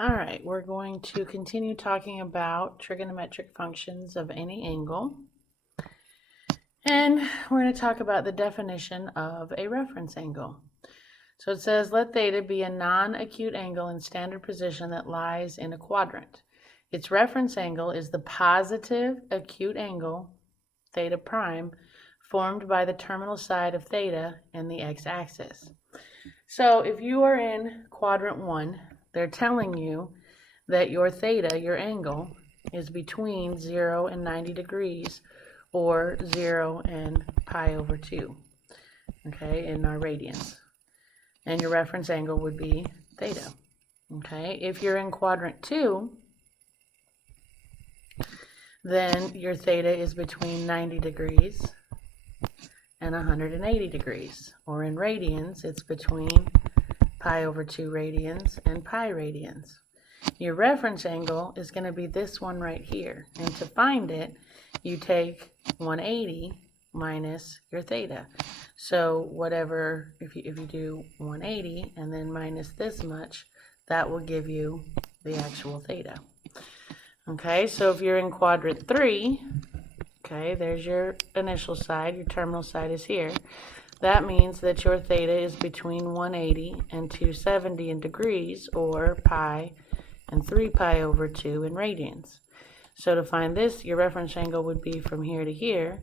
All right, we're going to continue talking about trigonometric functions of any angle. And we're going to talk about the definition of a reference angle. So it says, let theta be a non-acute angle in standard position that lies in a quadrant. Its reference angle is the positive acute angle, theta prime, formed by the terminal side of theta and the x-axis. So if you are in quadrant 1, they're telling you that your theta, your angle, is between 0 and 90 degrees, or 0 and pi over 2, okay, in our radians. And your reference angle would be theta, okay? If you're in quadrant 2, then your theta is between 90 degrees and 180 degrees, or in radians, it's between pi over 2 radians and pi radians. Your reference angle is going to be this one right here, and to find it, you take 180 minus your theta. So whatever, if you do 180 and then minus this much, that will give you the actual theta. Okay, so if you're in quadrant 3, okay, there's your initial side, your terminal side is here. That means that your theta is between 180 and 270 in degrees, or pi and 3 pi over 2 in radians. So to find this, your reference angle would be from here to here.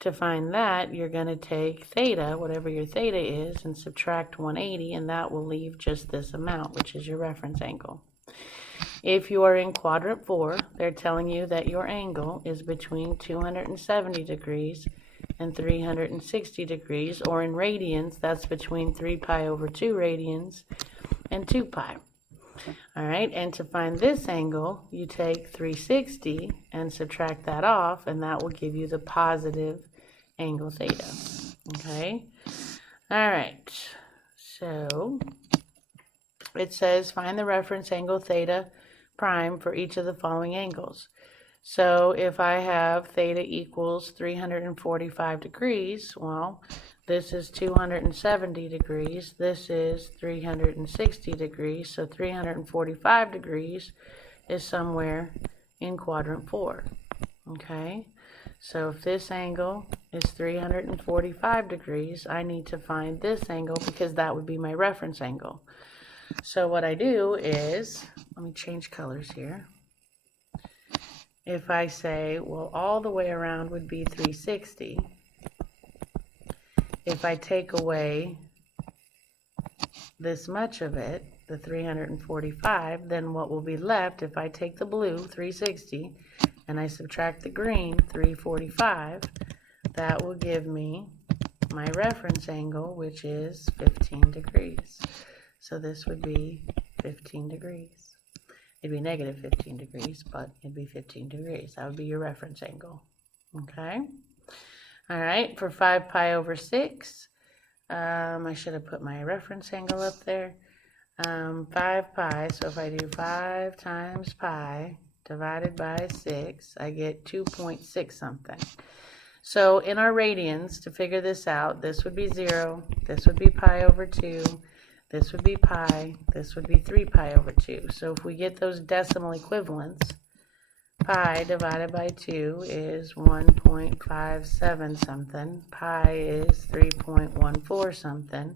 To find that, you're going to take theta, whatever your theta is, and subtract 180, and that will leave just this amount, which is your reference angle. If you are in quadrant 4, they're telling you that your angle is between 270 degrees and 360 degrees, or in radians, that's between 3 pi over 2 radians and 2 pi. All right, and to find this angle, you take 360 and subtract that off, and that will give you the positive angle theta. Okay, all right, so it says find the reference angle theta prime for each of the following angles. So if I have theta equals 345 degrees, well, this is 270 degrees, this is 360 degrees, so 345 degrees is somewhere in quadrant 4, okay? So if this angle is 345 degrees, I need to find this angle because that would be my reference angle. So what I do is, let me change colors here. If I say, well, all the way around would be 360, if I take away this much of it, the 345, then what will be left, if I take the blue, 360, and I subtract the green, 345, that will give me my reference angle, which is 15 degrees. So this would be 15 degrees. It'd be negative 15 degrees, but it'd be 15 degrees. That would be your reference angle, okay? All right, for 5 pi over 6, I should have put my reference angle up there. 5 pi, so if I do 5 times pi divided by 6, I get 2.6 something. So in our radians, to figure this out, this would be 0, this would be pi over 2, this would be pi, this would be 3 pi over 2. So if we get those decimal equivalents, pi divided by 2 is 1.57 something. Pi is 3.14 something.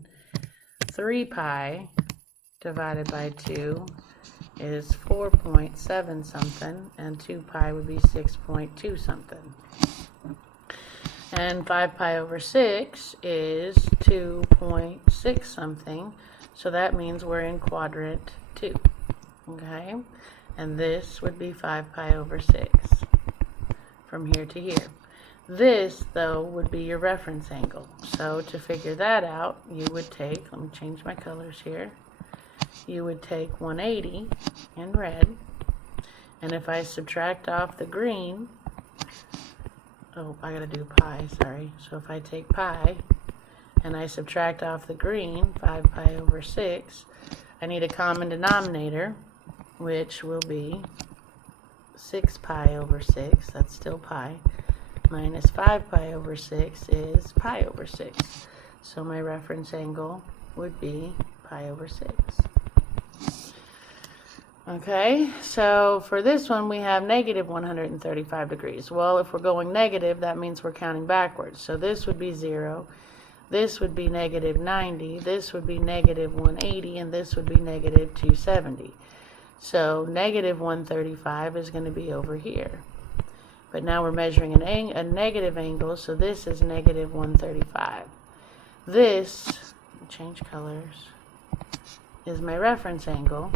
3 pi divided by 2 is 4.7 something. And 2 pi would be 6.2 something. And 5 pi over 6 is 2.6 something. So that means we're in quadrant 2. Okay? And this would be 5 pi over 6 from here to here. This, though, would be your reference angle. So to figure that out, you would take, let me change my colors here. You would take 180 in red, and if I subtract off the green, oh, I gotta do pi, sorry. So if I take pi, and I subtract off the green, 5 pi over 6, I need a common denominator, which will be 6 pi over 6, that's still pi, minus 5 pi over 6 is pi over 6. So my reference angle would be pi over 6. Okay, so for this one we have negative 135 degrees. Well, if we're going negative, that means we're counting backwards. So this would be 0, this would be negative 90, this would be negative 180, and this would be negative 270. So negative 135 is going to be over here. But now we're measuring a negative angle, so this is negative 135. This, change colors, is my reference angle.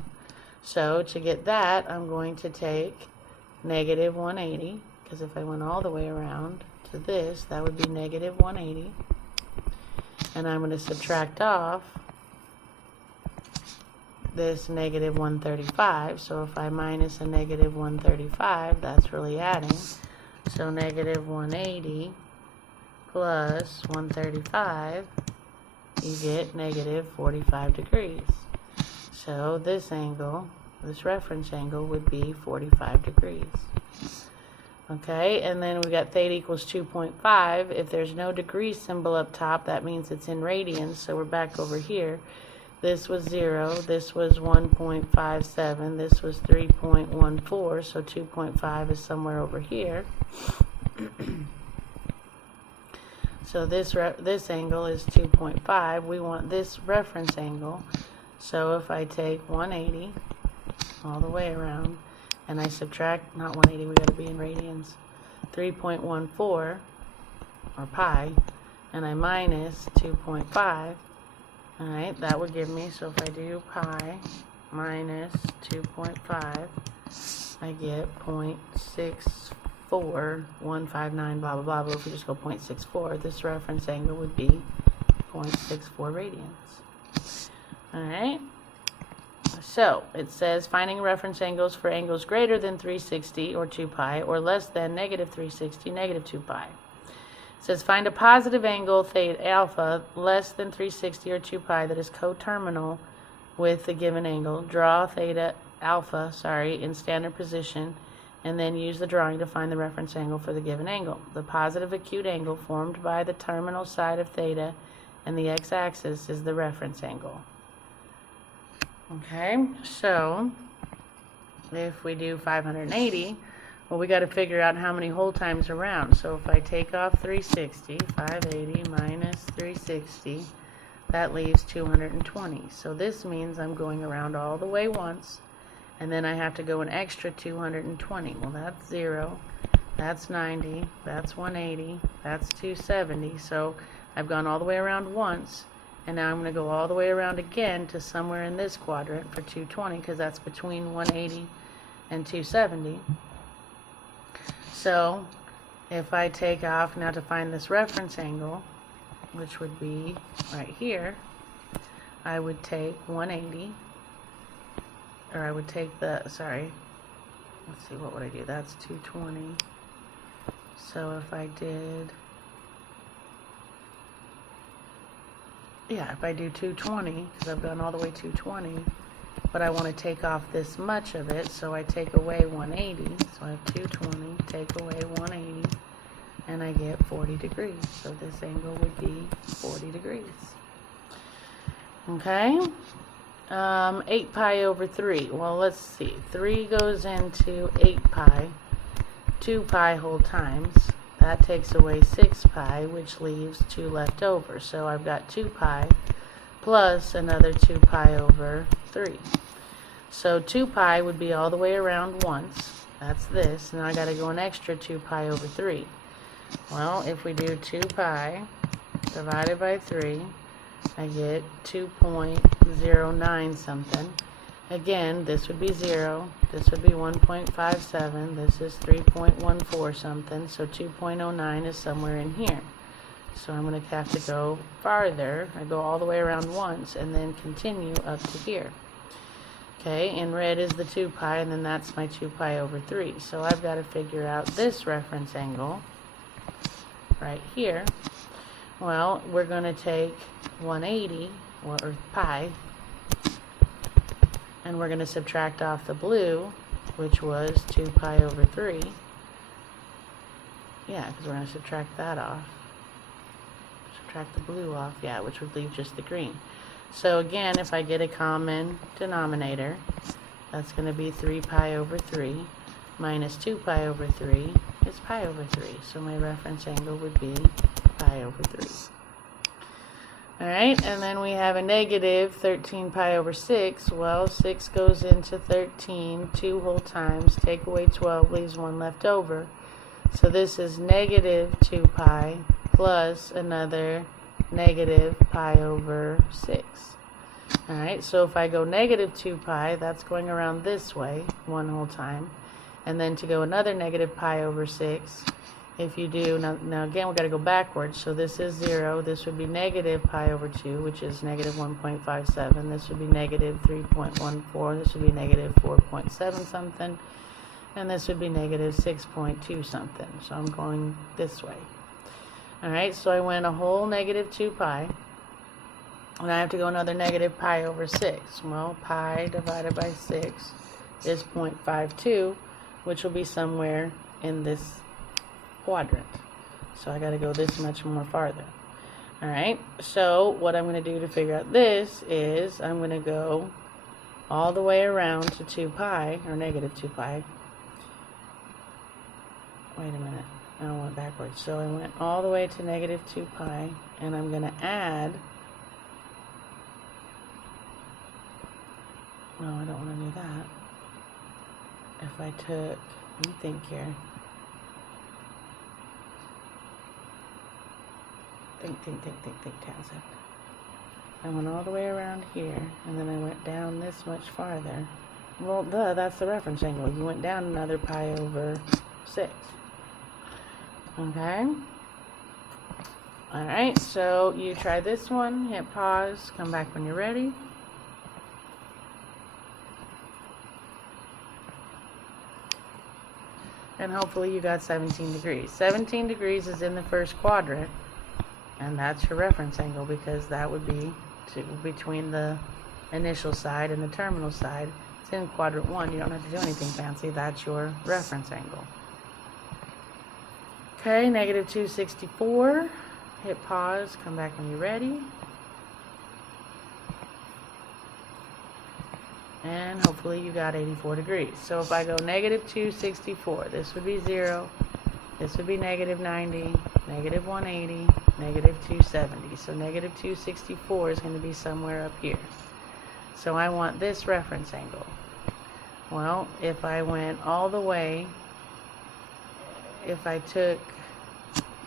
So to get that, I'm going to take negative 180, because if I went all the way around to this, that would be negative 180. And I'm going to subtract off this negative 135. So if I minus a negative 135, that's really adding. So negative 180 plus 135, you get negative 45 degrees. So this angle, this reference angle, would be 45 degrees. Okay, and then we got theta equals 2.5. If there's no degree symbol up top, that means it's in radians, so we're back over here. This was 0, this was 1.57, this was 3.14, so 2.5 is somewhere over here. So this angle is 2.5. We want this reference angle. So if I take 180 all the way around, and I subtract, not 180, we got to be in radians, 3.14, or pi, and I minus 2.5, all right, that would give me, so if I do pi minus 2.5, I get 0.64159, blah, blah, blah, but if we just go 0.64, this reference angle would be 0.64 radians. Alright, so it says finding reference angles for angles greater than 360 or 2 pi or less than negative 360, negative 2 pi. It says find a positive angle theta alpha less than 360 or 2 pi that is coterminal with the given angle. Draw theta alpha, in standard position, and then use the drawing to find the reference angle for the given angle. The positive acute angle formed by the terminal side of theta and the x-axis is the reference angle. Okay, so if we do 580, well, we got to figure out how many whole times around. So if I take off 360, 580 minus 360, that leaves 220. So this means I'm going around all the way once, and then I have to go an extra 220. Well, that's 0, that's 90, that's 180, that's 270. So I've gone all the way around once. And now I'm going to go all the way around again to somewhere in this quadrant for 220, because that's between 180 and 270. So if I take off now to find this reference angle, which would be right here, I would take 180, or I would take the, let's see, what would I do? That's 220. So if I did, if I do 220, because I've gone all the way 220, but I want to take off this much of it, so I take away 180, so I have 220, take away 180, and I get 40 degrees, so this angle would be 40 degrees. Okay, 8 pi over 3, well, let's see, 3 goes into 8 pi, 2 pi whole times. That takes away 6 pi, which leaves 2 left over. So I've got 2 pi plus another 2 pi over 3. So 2 pi would be all the way around once. That's this. Now I got to go an extra 2 pi over 3. Well, if we do 2 pi divided by 3, I get 2.09 something. Again, this would be 0, this would be 1.57, this is 3.14 something, so 2.09 is somewhere in here. So I'm going to have to go farther. I go all the way around once and then continue up to here. Okay, in red is the 2 pi, and then that's my 2 pi over 3. So I've got to figure out this reference angle right here. Well, we're going to take 180, or pi, and we're going to subtract off the blue, which was 2 pi over 3. Yeah, because we're going to subtract that off. Subtract the blue off, yeah, which would leave just the green. So again, if I get a common denominator, That's going to be 3 pi over 3 minus 2 pi over 3 is pi over 3. So my reference angle would be pi over 3. Alright, and then we have a negative 13 pi over 6. Well, 6 goes into 13 2 whole times. Take away 12, leaves 1 left over. So this is negative 2 pi plus another negative pi over 6. Alright, so if I go negative 2 pi, that's going around this way 1 whole time. And then to go another negative pi over 6, if you do, now again, we've got to go backwards. So this is 0. This would be negative pi over 2, which is negative 1.57. This would be negative 3.14. This would be negative 4.7 something. And this would be negative 6.2 something. So I'm going this way. Alright, so I went a whole negative 2 pi. And I have to go another negative pi over 6. Well, pi divided by 6 is 0.52, which will be somewhere in this quadrant. So I got to go this much more farther. Alright, so what I'm going to do to figure out this is I'm going to go all the way around to 2 pi, or negative 2 pi. Wait a minute, I went backwards. So I went all the way to negative 2 pi, and I'm going to add, no, I don't want to do that. If I took, let me think here. Think, Townsend. I went all the way around here, and then I went down this much farther. Well, that's the reference angle. You went down another pi over 6. Okay? Alright, so you try this one, hit pause, come back when you're ready. And hopefully you got 17 degrees. 17 degrees is in the first quadrant. And that's your reference angle, because that would be between the initial side and the terminal side. It's in quadrant 1. You don't have to do anything fancy. That's your reference angle. Okay, negative 264. Hit pause. Come back when you're ready. And hopefully you got 84 degrees. So if I go negative 264, this would be 0. This would be negative 90, negative 180, negative 270. So negative 264 is going to be somewhere up here. So I want this reference angle. Well, if I went all the way, if I took,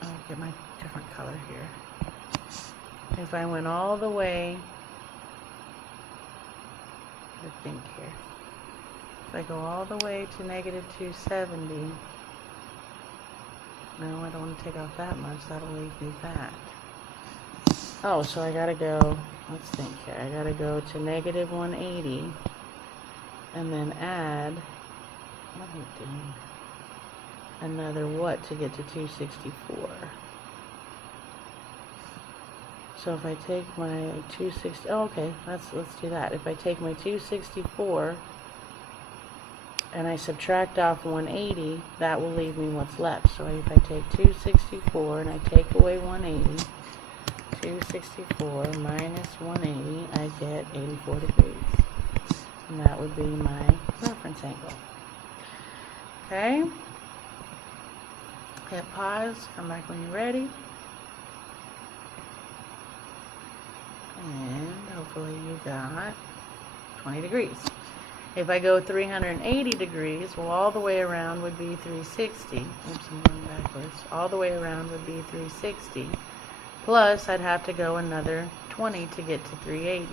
I'll get my different color here. If I went all the way, I think here. If I go all the way to negative 270, no, I don't want to take off that much. That'll leave me that. Oh, so I gotta go, let's think here. I gotta go to negative 180 and then add, what am I doing? Another what to get to 264? So if I take my 260, oh, okay, let's do that. If I take my 264 and I subtract off 180, that will leave me what's left. So if I take 264 and I take away 180, 264 minus 180, I get 84 degrees. And that would be my reference angle. Okay? Hit pause, come back when you're ready. And hopefully you got 20 degrees. If I go 380 degrees, well, all the way around would be 360. Oops, I'm going backwards. All the way around would be 360. Plus, I'd have to go another 20 to get to 380.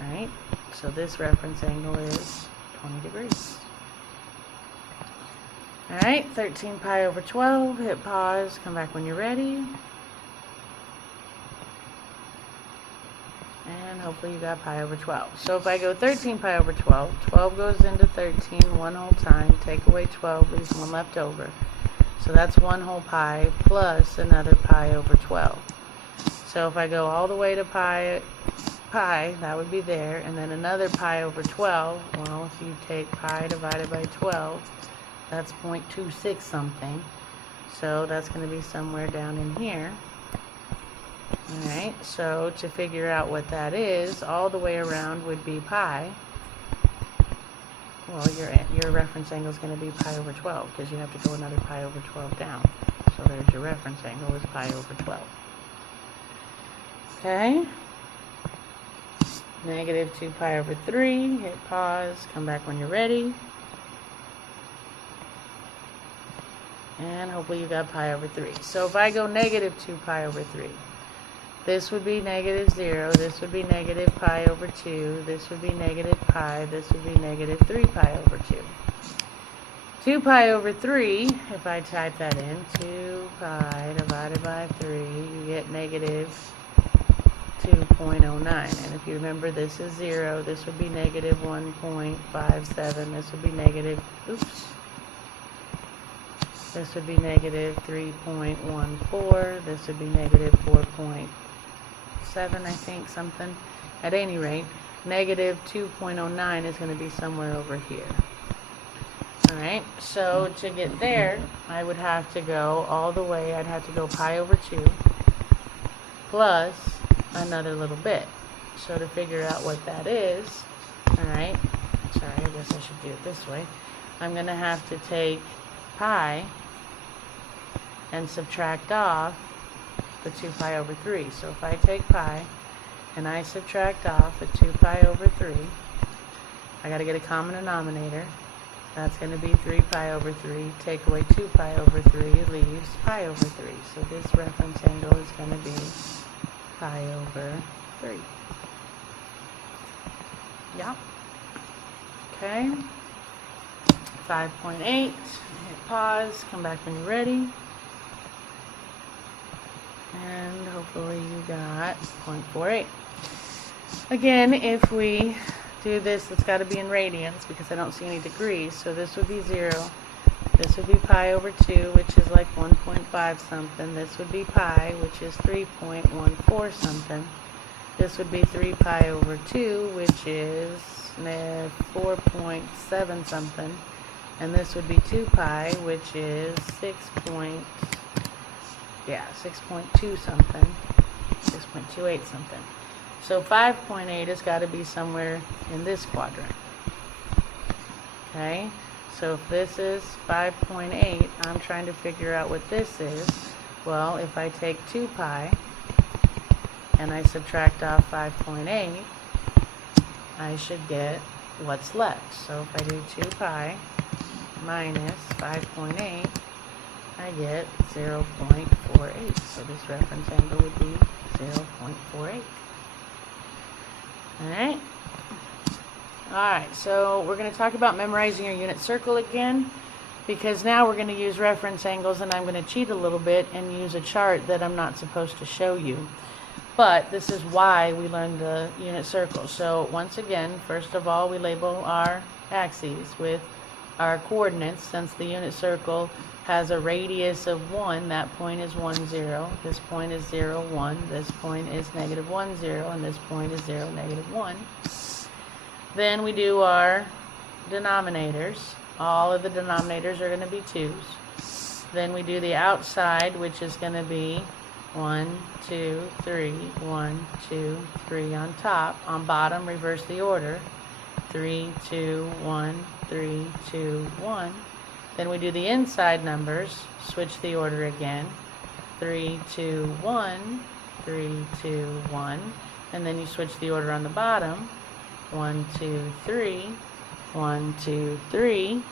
Alright, so this reference angle is 20 degrees. Alright, 13 pi over 12. Hit pause, come back when you're ready. And hopefully you got pi over 12. So if I go 13 pi over 12, 12 goes into 13 one whole time. Take away 12, leaves 1 left over. So that's 1 whole pi plus another pi over 12. So if I go all the way to pi, that would be there. And then another pi over 12. Well, if you take pi divided by 12, that's 0.26 something. So that's going to be somewhere down in here. Alright, so to figure out what that is, all the way around would be pi. well, your reference angle is going to be pi over 12 because you have to go another pi over 12 down. So there's your reference angle is pi over 12. Okay? Negative 2 pi over 3. Hit pause. Come back when you're ready. And hopefully you got pi over 3. So if I go negative 2 pi over 3, this would be negative 0, this would be negative pi over 2, this would be negative pi, this would be negative 3 pi over 2. 2 pi over 3, if I type that in, 2 pi divided by 3, you get negative 2.09. And if you remember, this is 0, this would be negative 1.57, this would be negative, this would be negative 3.14, this would be negative 4.7, I think, something. At any rate, negative 2.09 is going to be somewhere over here. Alright, so to get there, I would have to go all the way, I'd have to go pi over 2 plus another little bit. So to figure out what that is, alright, sorry, I guess I should do it this way. I'm going to have to take pi and subtract off the 2 pi over 3. So if I take pi and I subtract off the 2 pi over 3, I got to get a common denominator. That's going to be 3 pi over 3. Take away 2 pi over 3 leaves pi over 3. So this reference angle is going to be pi over 3. Yeah. Okay. 5.8. Hit pause. Come back when you're ready. And hopefully you got 0.48. Again, if we do this, it's got to be in radians because I don't see any degrees. So this would be 0. This would be pi over 2, which is like 1.5 something. This would be pi, which is 3.14 something. This would be 3 pi over 2, which is 4.7 something. And this would be 2 pi, which is 6.2 something. 6.28 something. So 5.8 has got to be somewhere in this quadrant. Okay? So if this is 5.8, I'm trying to figure out what this is. Well, if I take 2 pi and I subtract off 5.8, I should get what's left. So if I do 2 pi minus 5.8, I get 0.48. So this reference angle would be 0.48. Alright? Alright, so we're going to talk about memorizing your unit circle again, because now we're going to use reference angles, and I'm going to cheat a little bit and use a chart that I'm not supposed to show you. But this is why we learned the unit circle. So once again, first of all, we label our axes with our coordinates. Since the unit circle has a radius of 1, that point is 1, 0. This point is 0, 1. This point is negative 1, 0. And this point is 0, negative 1. Then we do our denominators. All of the denominators are going to be 2's. Then we do the outside, which is going to be 1, 2, 3, 1, 2, 3 on top. On bottom, reverse the order. 3, 2, 1, 3, 2, 1. Then we do the inside numbers, switch the order again. 3, 2, 1, 3, 2, 1. And then you switch the order on the bottom. 1, 2, 3, 1, 2, 3.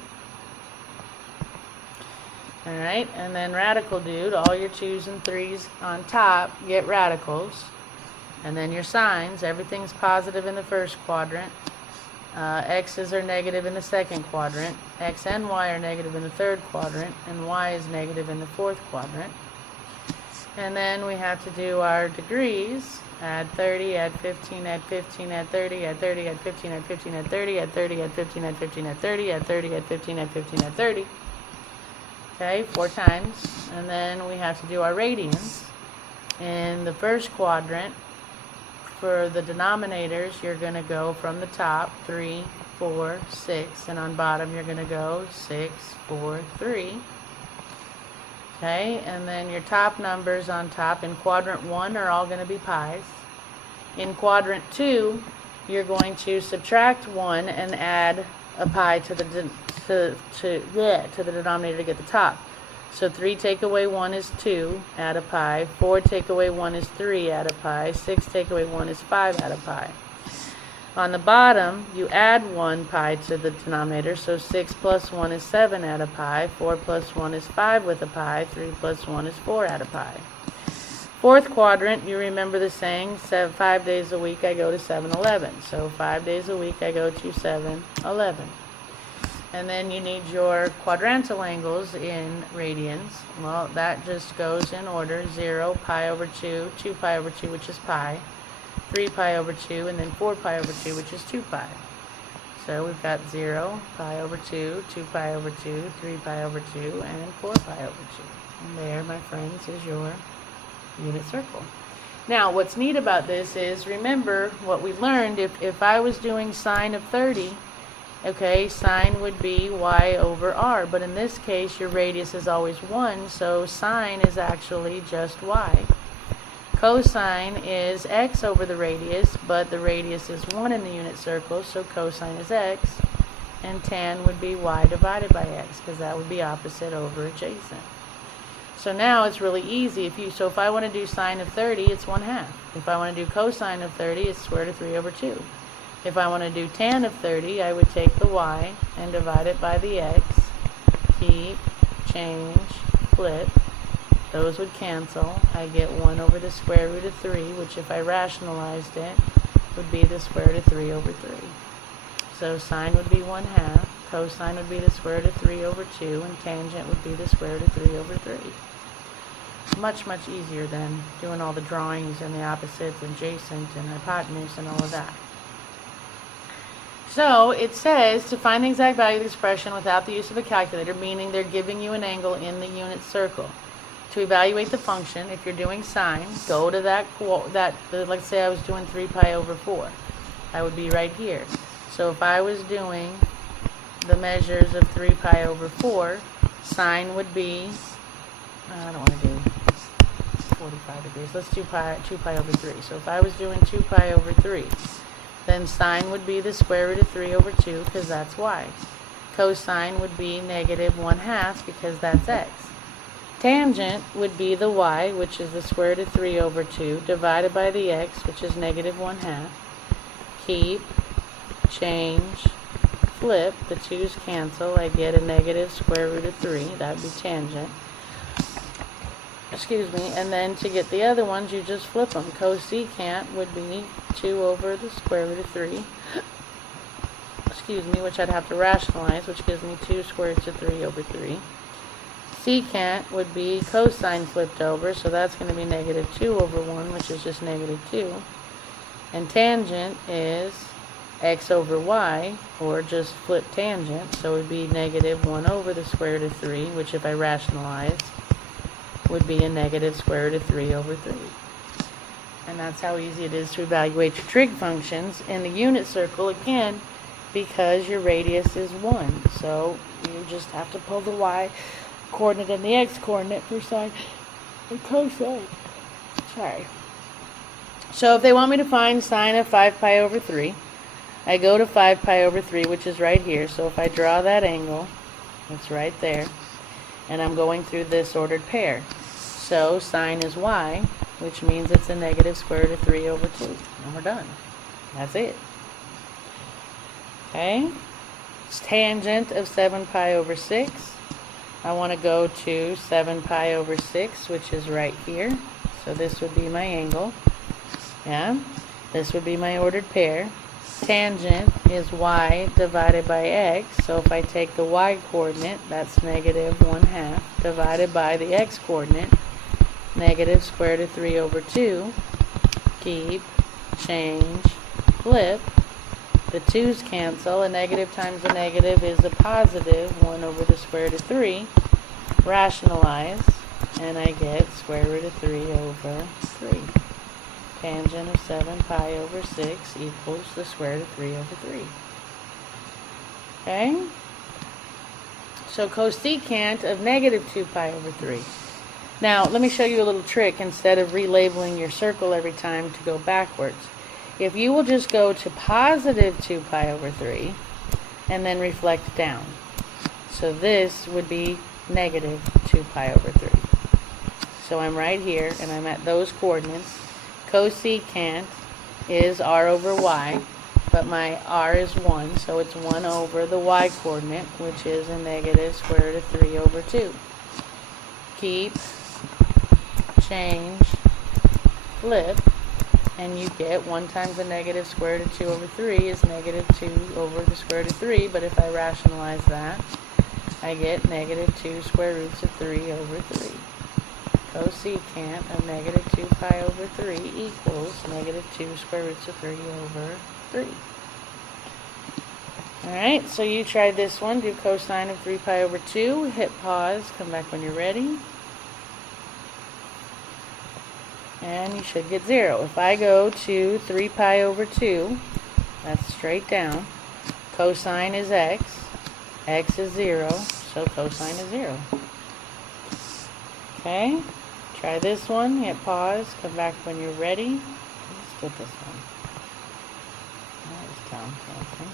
Alright, and then radical dude, all your 2's and 3's on top get radicals. And then your signs, everything's positive in the first quadrant. X's are negative in the second quadrant. X and Y are negative in the third quadrant. And Y is negative in the fourth quadrant. And then we have to do our degrees. Add 30, add 15, add 15, add 30, add 30, add 15, add 15, add 30, add 30, add 15, add 15, add 30, add 30, add 15, add 15, add 30. Okay, 4 times. And then we have to do our radians. In the first quadrant, for the denominators, you're going to go from the top, 3, 4, 6, and on bottom you're going to go 6, 4, 3. Okay, and then your top numbers on top in quadrant 1 are all going to be pi's. In quadrant 2, you're going to subtract 1 and add a pi to the denominator to get the top. So 3 take away 1 is 2, add a pi. 4 take away 1 is 3, add a pi. 6 take away 1 is 5, add a pi. On the bottom, you add 1 pi to the denominator, so 6 plus 1 is 7, add a pi. 4 plus 1 is 5 with a pi. 3 plus 1 is 4, add a pi. Fourth quadrant, you remember the saying, 5 days a week I go to 7-Eleven. So 5 days a week I go to 7-Eleven. And then you need your quadrantal angles in radians. Well, that just goes in order. 0, pi over 2, 2 pi over 2, which is pi. 3 pi over 2, and then 4 pi over 2, which is 2 pi. So we've got 0, pi over 2, 2 pi over 2, 3 pi over 2, and 4 pi over 2. And there, my friends, is your unit circle. Now, what's neat about this is, remember what we learned, if I was doing sine of 30, okay, sine would be y over r, but in this case, your radius is always 1, so sine is actually just y. Cosine is x over the radius, but the radius is 1 in the unit circle, so cosine is x, and tan would be y divided by x, because that would be opposite over adjacent. So now it's really easy. If I want to do sine of 30, it's 1/2. If I want to do cosine of 30, it's square root of 3 over 2. If I want to do tan of 30, I would take the y and divide it by the x, keep, change, flip. Those would cancel. I get 1 over the square root of 3, which if I rationalized it, would be the square root of 3 over 3. So sine would be 1/2, cosine would be the square root of 3 over 2, and tangent would be the square root of 3 over 3. Much, much easier than doing all the drawings and the opposites, adjacent, and hypotenuse, and all of that. So it says to find the exact value of the expression without the use of a calculator, meaning they're giving you an angle in the unit circle. To evaluate the function, if you're doing sine, go to let's say I was doing 3 pi over 4. I would be right here. So if I was doing the measures of 3 pi over 4, sine would be, I don't want to do 45 degrees. Let's do 2 pi over 3. So if I was doing 2 pi over 3, then sine would be the square root of 3 over 2, because that's y. Cosine would be negative 1/2, because that's x. Tangent would be the y, which is the square root of 3 over 2, divided by the x, which is negative 1/2. Keep, change, flip. The 2's cancel. I get a negative square root of 3. That would be tangent. Excuse me. And then to get the other ones, you just flip them. Cosecant would be 2 over the square root of 3. Excuse me, which I'd have to rationalize, which gives me 2 square roots of 3 over 3. Secant would be cosine flipped over, so that's going to be negative 2 over 1, which is just negative 2. And tangent is x over y, or just flip tangent, so it would be negative 1 over the square root of 3, which if I rationalize, would be a negative square root of 3 over 3. And that's how easy it is to evaluate your trig functions in the unit circle, again, because your radius is 1. So you just have to pull the y coordinate and the x coordinate for sine and cosine. Sorry. So if they want me to find sine of 5 pi over 3, I go to 5 pi over 3, which is right here. So if I draw that angle, it's right there. And I'm going through this ordered pair. So sine is y, which means it's a negative square root of 3 over 2. And we're done. That's it. Okay? It's tangent of 7 pi over 6. I want to go to 7 pi over 6, which is right here. So this would be my angle. Yeah? This would be my ordered pair. Tangent is y divided by x. So if I take the y coordinate, that's negative 1/2, divided by the x coordinate, negative square root of 3 over 2. Keep, change, flip. The 2's cancel. A negative times a negative is a positive. 1 over the square root of 3. Rationalize. And I get square root of 3 over 3. Tangent of 7 pi over 6 equals the square root of 3 over 3. Okay? So cosecant of negative 2 pi over 3. Now, let me show you a little trick. Instead of relabeling your circle every time to go backwards, if you will just go to positive 2 pi over 3 and then reflect down. So this would be negative 2 pi over 3. So I'm right here, and I'm at those coordinates. Cosecant is r over y, but my r is 1, so it's 1 over the y coordinate, which is a negative square root of 3 over 2. Keep, change, flip, and you get 1 times the negative square root of 2 over 3 is negative 2 over the square root of 3, but if I rationalize that, I get negative 2 square roots of 3 over 3. Cosecant of negative 2 pi over 3 equals negative 2 square roots of 3 over 3. Alright, so you tried this one. Do cosine of 3 pi over 2. Hit pause. Come back when you're ready. And you should get 0. If I go to 3 pi over 2, that's straight down. Cosine is x. X is 0, so cosine is 0. Okay, try this one. Hit pause. Come back when you're ready. Let's get this one. That was dumb. Okay.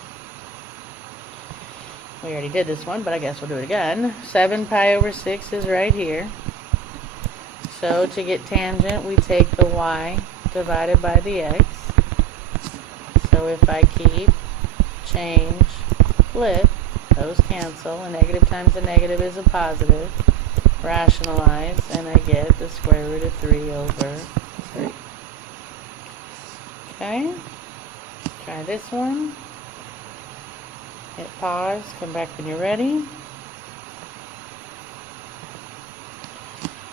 We already did this one, but I guess we'll do it again. 7 pi over 6 is right here. So to get tangent, we take the y divided by the x. So if I keep, change, flip, those cancel. A negative times a negative is a positive. Rationalize, and I get the square root of 3 over 3. Okay, try this one. Hit pause, come back when you're ready.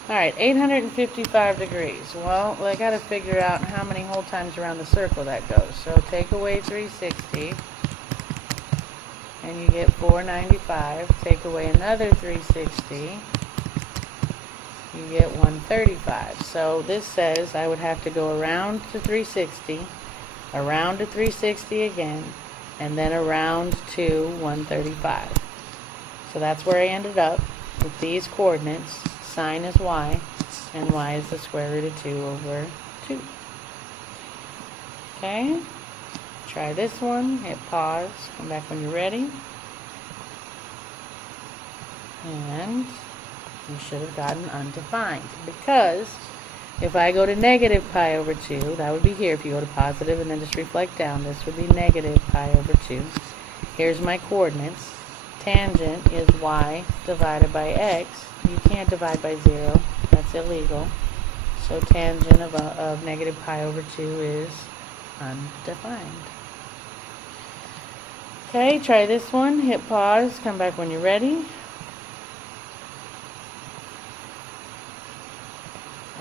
Alright, 855 degrees. Well, I got to figure out how many whole times around the circle that goes. So take away 360, and you get 495. Take away another 360. You get 135. So this says I would have to go around to 360, around to 360 again, and then around to 135. So that's where I ended up with these coordinates. Sine is y, and y is the square root of 2 over 2. Okay, try this one. Hit pause. Come back when you're ready. And you should have gotten undefined, because if I go to negative pi over 2, that would be here. If you go to positive and then just reflect down, this would be negative pi over 2. Here's my coordinates. Tangent is y divided by x. You can't divide by 0. That's illegal. So tangent of negative pi over 2 is undefined. Okay, try this one. Hit pause. Come back when you're ready.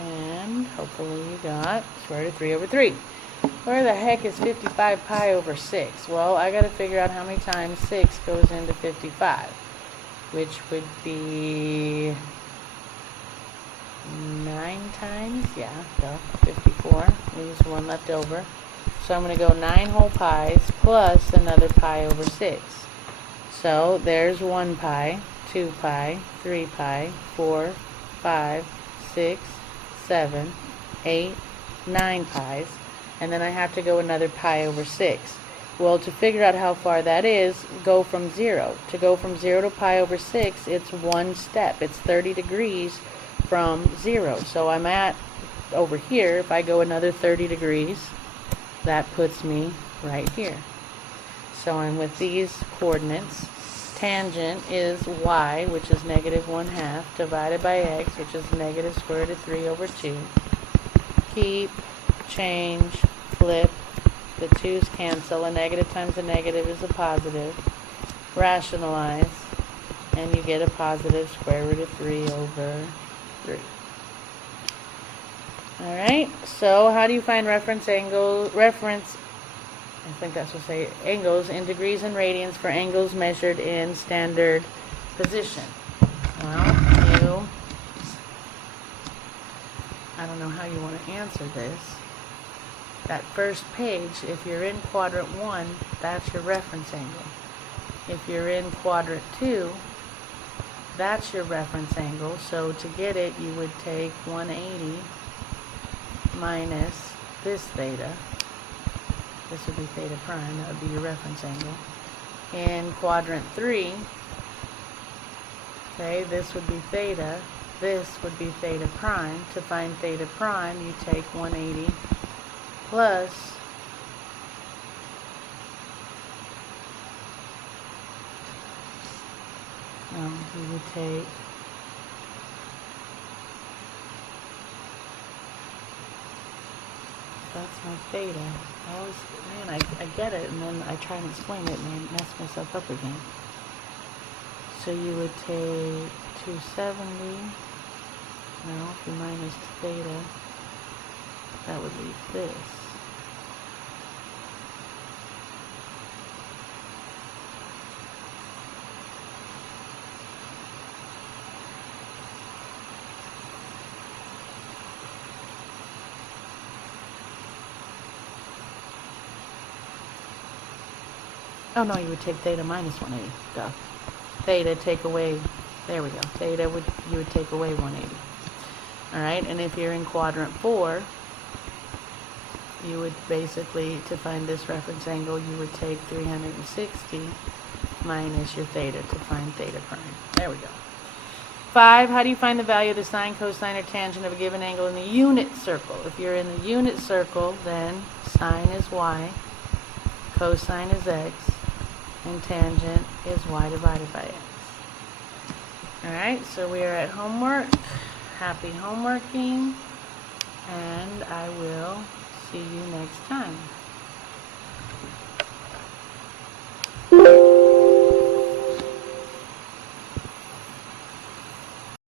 And hopefully you got square root of 3 over 3. Where the heck is 55 pi over 6? Well, I got to figure out how many times 6 goes into 55, which would be 9 times. Yeah, 54. Leaves 1 left over. So I'm going to go 9 whole pies plus another pi over 6. So there's 1 pi, 2 pi, 3 pi, 4, 5, 6, 7, 8, 9 pies, and then I have to go another pi over 6. Well, to figure out how far that is, go from 0. To go from 0 to pi over 6, it's one step. It's 30 degrees from 0. So I'm at over here. If I go another 30 degrees, that puts me right here. So I'm with these coordinates. Tangent is y, which is negative 1/2, divided by x, which is negative square root of 3 over 2. Keep, change, flip. The 2's cancel. A negative times a negative is a positive. Rationalize, and you get a positive square root of 3 over 3. Alright, so how do you find reference angles in degrees and radians for angles measured in standard position? Well, I don't know how you want to answer this. That first page, if you're in quadrant 1, that's your reference angle. If you're in quadrant 2, that's your reference angle. So to get it, you would take 180 minus this theta, This would be theta prime. That would be your reference angle. In quadrant 3, okay, this would be theta. This would be theta prime. To find theta prime, you take 180 plus you would take that's my theta. I always, man, I get it, and then I try and explain it, and I mess myself up again. So you would take 270. Now, if you minus theta, that would leave this. Oh no, you would take theta minus 180. Duh. Theta take away, there we go. Theta you would take away 180. Alright, and if you're in quadrant 4, you would basically, to find this reference angle, you would take 360 minus your theta to find theta prime. There we go. 5, how do you find the value of the sine, cosine, or tangent of a given angle in the unit circle? If you're in the unit circle, then sine is y, cosine is x, and tangent is y divided by x. Alright, so we are at homework. Happy homeworking, and I will see you next time.